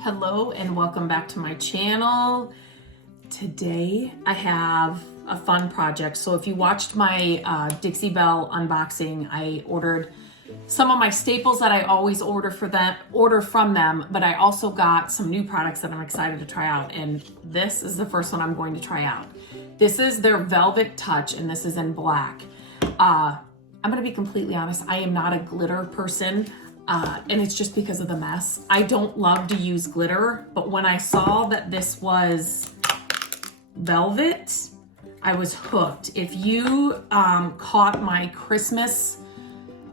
Hello and welcome back to my channel. Today I have a fun project. So if you watched my Dixie Belle unboxing, I ordered some of my staples that I always order from them, but I also got some new products that I'm excited to try out. And this is the first one I'm going to try out. This is their Velvet Touch, and this is in black. I'm gonna be completely honest, I am not a glitter person. And it's just because of the mess. I don't love to use glitter, but when I saw that this was velvet, I was hooked. If you caught my Christmas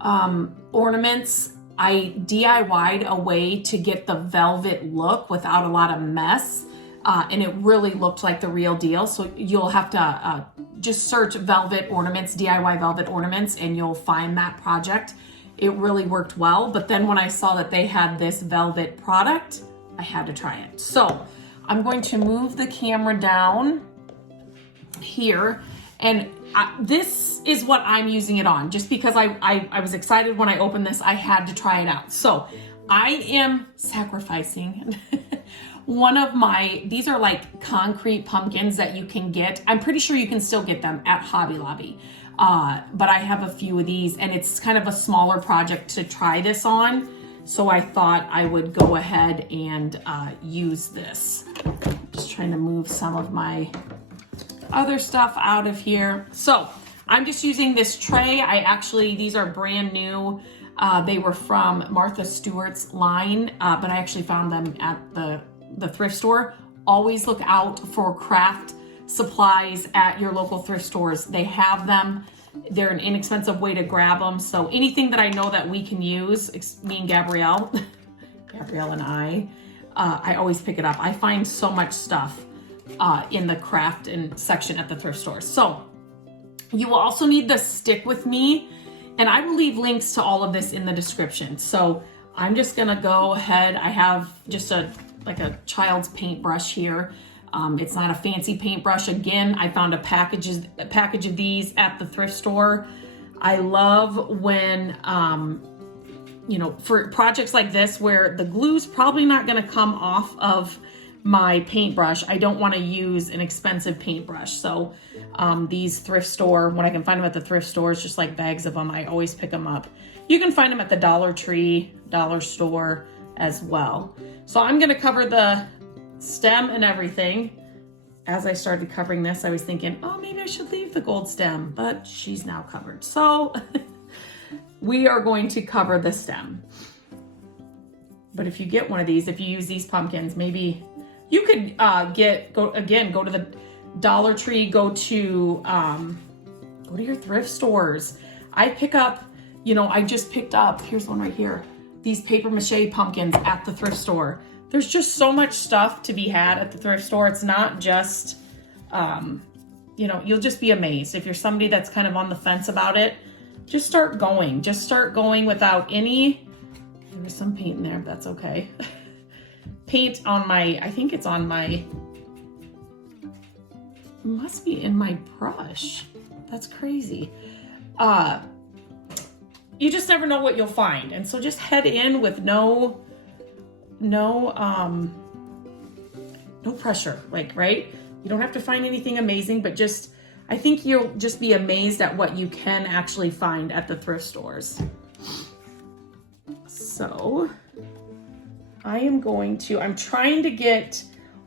ornaments, I DIY'd a way to get the velvet look without a lot of mess, and it really looked like the real deal. So you'll have to just search velvet ornaments, DIY velvet ornaments, and you'll find that project. It really worked well, but then when I saw that they had this velvet product, I had to try it. So I'm going to move the camera down here, and this is what I'm using it on, just because I was excited when I opened this. I had to try it out. So I am sacrificing one of these are like concrete pumpkins that you can get. I'm pretty sure you can still get them at Hobby Lobby. But I have a few of these, and it's kind of a smaller project to try this on. So I thought I would go ahead and use this. Just trying to move some of my other stuff out of here. So I'm just using this tray. These are brand new. They were from Martha Stewart's line, but I actually found them at the thrift store. Always look out for craft supplies at your local thrift stores. They have them. They're an inexpensive way to grab them. So anything that I know that we can use, me and Gabrielle and I always pick it up. I find so much stuff in the craft section at the thrift store. So you will also need the Stick With Me, and I will leave links to all of this in the description. So I'm just gonna go ahead. I have just like a child's paintbrush here. It's not a fancy paintbrush. Again, I found a package of these at the thrift store. I love when, for projects like this where the glue's probably not gonna come off of my paintbrush, I don't wanna use an expensive paintbrush. So these thrift store, when I can find them at the thrift stores, just like bags of them, I always pick them up. You can find them at the Dollar Tree, Dollar Store as well. So I'm gonna cover the stem and everything. As I started covering this, I was thinking, oh, maybe I should leave the gold stem, but she's now covered. So we are going to cover the stem. But if you get one of these, if you use these pumpkins, maybe you could go to the Dollar Tree, go to your thrift stores. I pick up, I just picked up, here's one right here, these paper mache pumpkins at the thrift store. There's just so much stuff to be had at the thrift store. It's not just, you'll just be amazed. If you're somebody that's kind of on the fence about it, just start going. Just start going without any, there was some paint in there, but that's okay. Paint on I think it's on it must be in my brush. That's crazy. You just never know what you'll find. And so just head in with no pressure, right? You don't have to find anything amazing, but I think you'll just be amazed at what you can actually find at the thrift stores. So I'm trying to get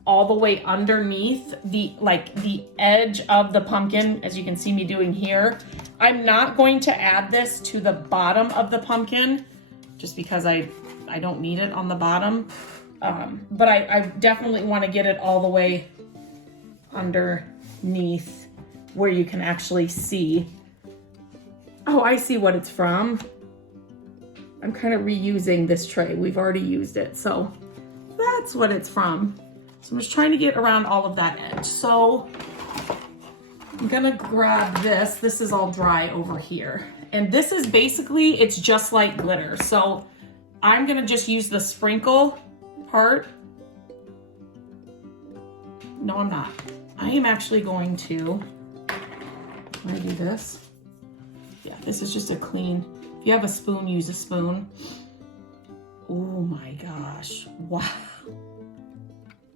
all the way underneath the edge of the pumpkin, as you can see me doing here. I'm not going to add this to the bottom of the pumpkin just because I don't need it on the bottom, but I definitely want to get it all the way underneath where you can actually see. Oh, I see what it's from. I'm kind of reusing this tray. We've already used it, so that's what it's from. So I'm just trying to get around all of that edge. So I'm gonna grab this. This is all dry over here. And this is basically, it's just like glitter. So I'm gonna just use the sprinkle part. No, I'm not. I am actually going to, when I do this, yeah, this is just a clean, if you have a spoon, use a spoon. Oh my gosh, wow.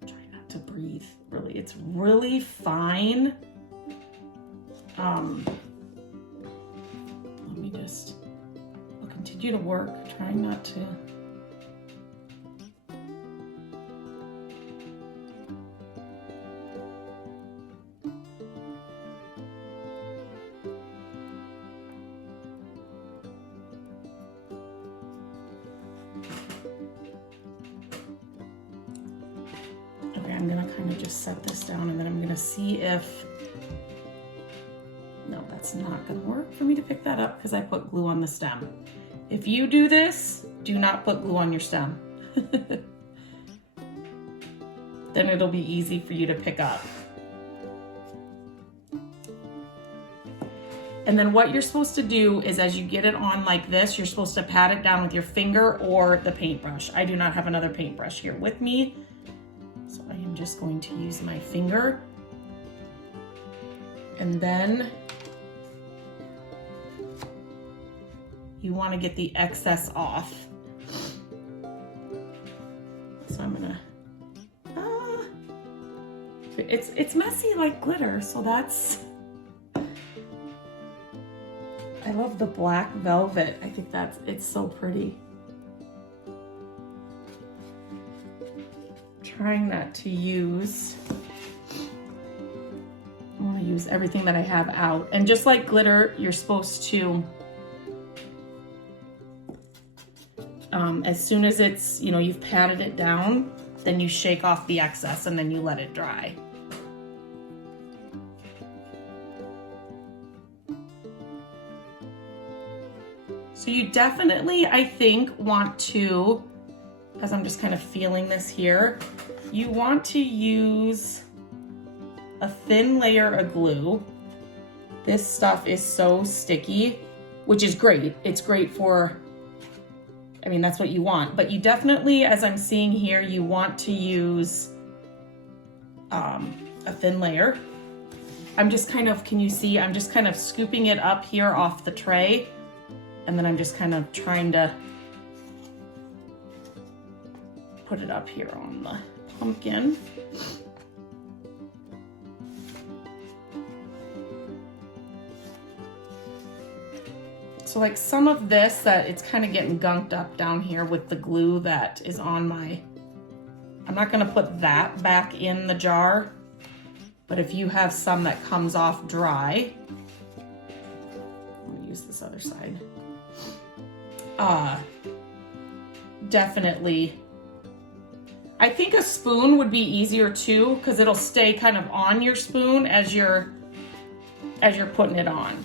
Try not to breathe, really, it's really fine. Let me just, I'll continue to work, trying not to. Okay, I'm gonna kind of just set this down and then I'm gonna see if, no, that's not gonna work for me to pick that up because I put glue on the stem. If you do this, do not put glue on your stem. Then it'll be easy for you to pick up. And then what you're supposed to do is as you get it on like this, you're supposed to pat it down with your finger or the paintbrush. I do not have another paintbrush here with me, so I am just going to use my finger. And then you want to get the excess off. So I'm gonna, it's messy like glitter, so that's, I love the black velvet. I think it's so pretty. Trying not to use, I want to use everything that I have out. And just like glitter, you're supposed to, as soon as it's, you know, you've patted it down, then you shake off the excess and then you let it dry. So you definitely, I think, want to, as I'm just kind of feeling this here, you want to use a thin layer of glue. This stuff is so sticky, which is great. It's great for, I mean, that's what you want. But you definitely, as I'm seeing here, you want to use a thin layer. I'm just kind of, can you see, I'm just kind of scooping it up here off the tray. And then I'm just kind of trying to put it up here on the pumpkin. So like some of this that it's kind of getting gunked up down here with the glue that is on my, I'm not gonna put that back in the jar, but if you have some that comes off dry, I'm gonna use this other side. Definitely. I think a spoon would be easier too, because it'll stay kind of on your spoon as you're putting it on.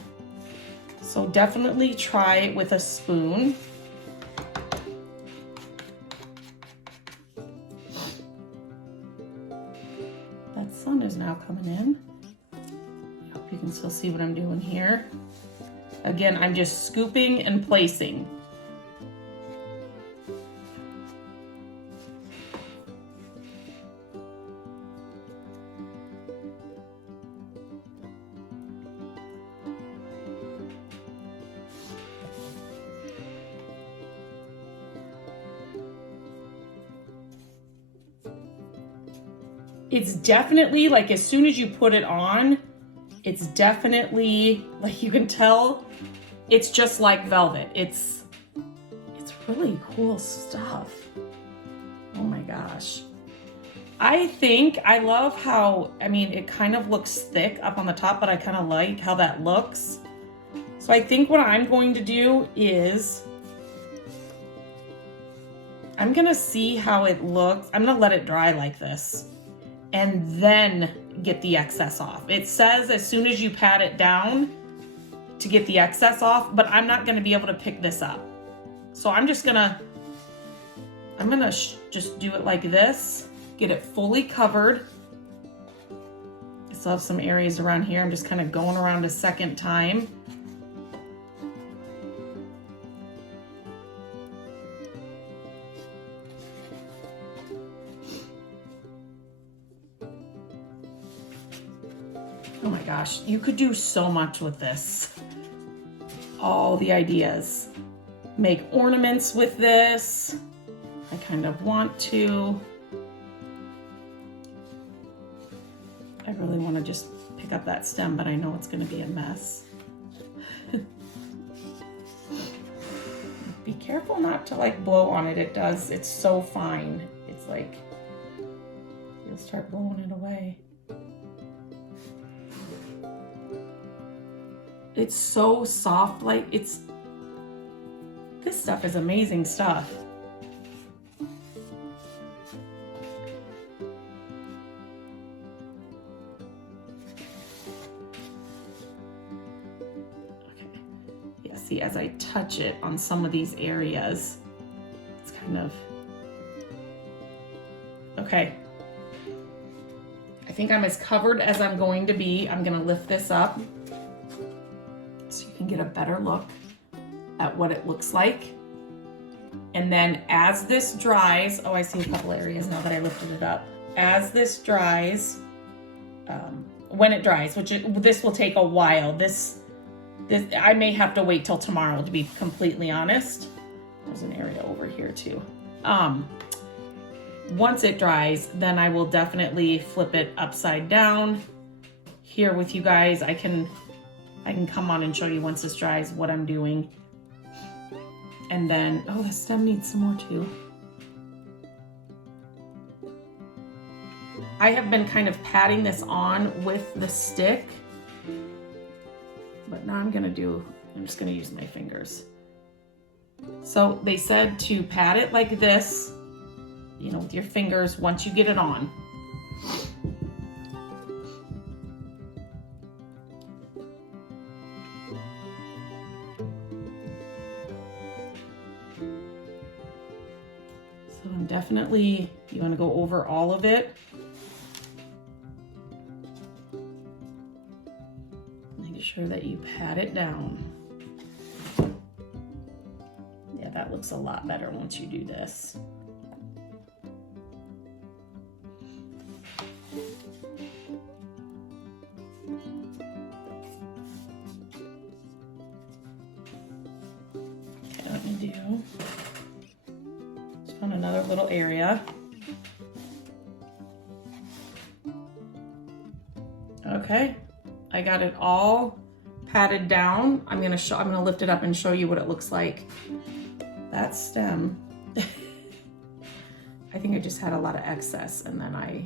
So definitely try it with a spoon. That sun is now coming in. I hope you can still see what I'm doing here. Again, I'm just scooping and placing. It's definitely, like, as soon as you put it on, it's definitely, like, you can tell, it's just like velvet. It's really cool stuff. Oh my gosh. I love how, I mean, it kind of looks thick up on the top, but I kind of like how that looks. So I think what I'm going to do is, I'm gonna see how it looks. I'm gonna let it dry like this, and then get the excess off. It says as soon as you pat it down to get the excess off, but I'm not gonna be able to pick this up. So I'm gonna just do it like this, get it fully covered. I still have some areas around here. I'm just kind of going around a second time. Oh my gosh, you could do so much with this. All the ideas. Make ornaments with this. kind of want to. I really want to just pick up that stem, but I know it's going to be a mess. Be careful not to like blow on it. It's so fine. It's like, you'll start blowing it away. It's so soft, like this stuff is amazing stuff. See, as I touch it on some of these areas, it's kind of, okay. I think I'm as covered as I'm going to be. I'm gonna lift this up so you can get a better look at what it looks like. And then as this dries, oh, I see a couple areas now that I lifted it up. As this dries, when it dries, this will take a while. I may have to wait till tomorrow, to be completely honest. There's an area over here too. Once it dries, then I will definitely flip it upside down here with you guys. I can come on and show you once this dries what I'm doing. And then, oh, the stem needs some more too. I have been kind of patting this on with the stick. But now I'm just gonna use my fingers. So they said to pat it like this, with your fingers once you get it on. So I'm definitely, you wanna go over all of it. Sure that you pat it down. Yeah, that looks a lot better once you do this. Okay, let me do just on another little area. Okay. I got it all patted down. I'm gonna lift it up and show you what it looks like. That stem, I think I just had a lot of excess and then I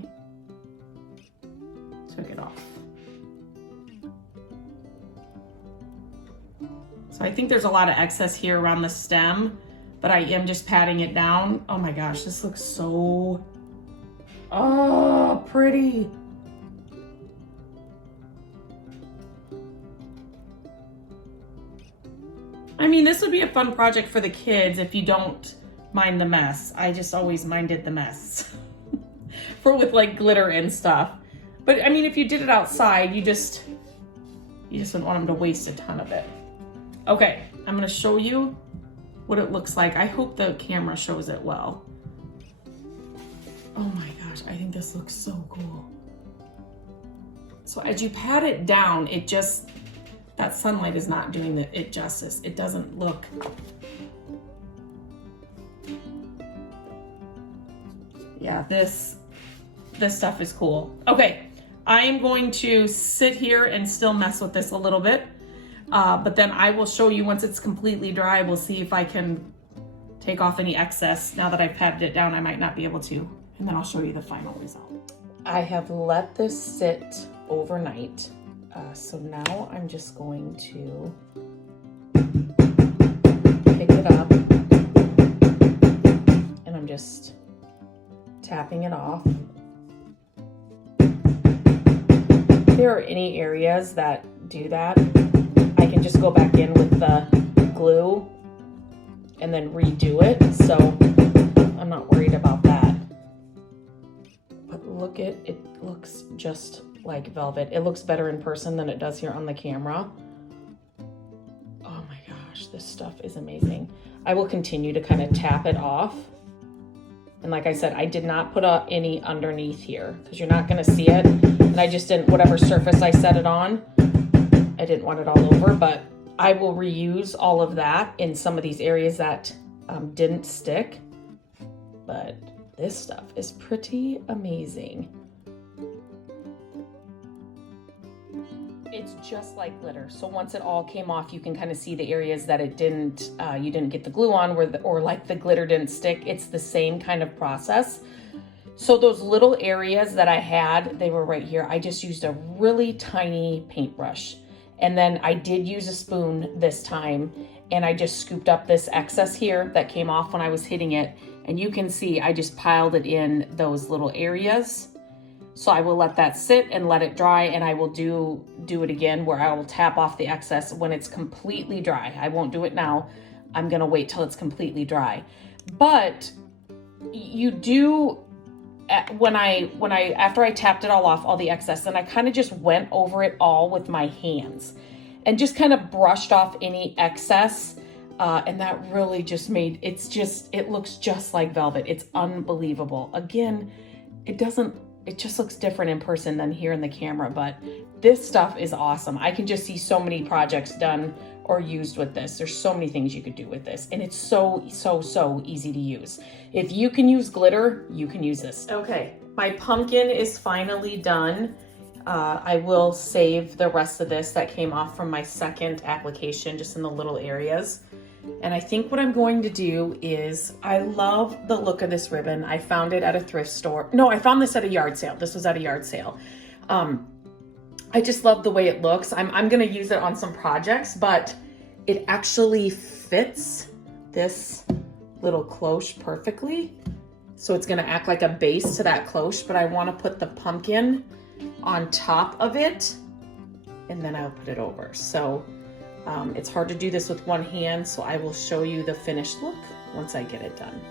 took it off. So I think there's a lot of excess here around the stem, but I am just patting it down. Oh my gosh, this looks so, pretty. I mean, this would be a fun project for the kids if you don't mind the mess. I just always minded the mess with like glitter and stuff. But I mean, if you did it outside, you just wouldn't want them to waste a ton of it. Okay, I'm gonna show you what it looks like. I hope the camera shows it well. Oh my gosh, I think this looks so cool. So as you pat it down, that sunlight is not doing it justice. It doesn't look. Yeah, this stuff is cool. Okay, I am going to sit here and still mess with this a little bit, but then I will show you once it's completely dry. We'll see if I can take off any excess. Now that I've patted it down, I might not be able to, and then I'll show you the final result. I have let this sit overnight. So now I'm just going to pick it up and I'm just tapping it off. If there are any areas that do that, I can just go back in with the glue and then redo it. So I'm not worried about that. But look at it, looks just like velvet. It looks better in person than it does here on the camera. Oh my gosh, this stuff is amazing. I will continue to kind of tap it off. And like I said, I did not put any underneath here because you're not gonna see it. And I just didn't, whatever surface I set it on, I didn't want it all over, but I will reuse all of that in some of these areas that didn't stick. but this stuff is pretty amazing. It's just like glitter. So once it all came off, you can kind of see the areas that it didn't, you didn't get the glue on, or like the glitter didn't stick. It's the same kind of process. So those little areas that I had, they were right here. I just used a really tiny paintbrush. And then I did use a spoon this time, and I just scooped up this excess here that came off when I was hitting it. And you can see I just piled it in those little areas. So I will let that sit and let it dry, and I will do it again where I will tap off the excess when it's completely dry. I won't do it now. I'm gonna wait till it's completely dry. But you do, after I tapped it all off, all the excess, and I kind of just went over it all with my hands and just kind of brushed off any excess. And that really just made, it looks just like velvet. It's unbelievable. Again, it just looks different in person than here in the camera, but this stuff is awesome. I can just see so many projects done or used with this. There's so many things you could do with this, and it's so easy to use. If you can use glitter, you can use this. Okay, my pumpkin is finally done. I will save the rest of this that came off from my second application, just in the little areas. And I think what I'm going to do is, I love the look of this ribbon. I found it at a thrift store. No, I found this at a yard sale. This was at a yard sale. I just love the way it looks. I'm gonna use it on some projects, but it actually fits this little cloche perfectly. So it's gonna act like a base to that cloche, but I wanna put the pumpkin on top of it, and then I'll put it over. So it's hard to do this with one hand, so I will show you the finished look once I get it done.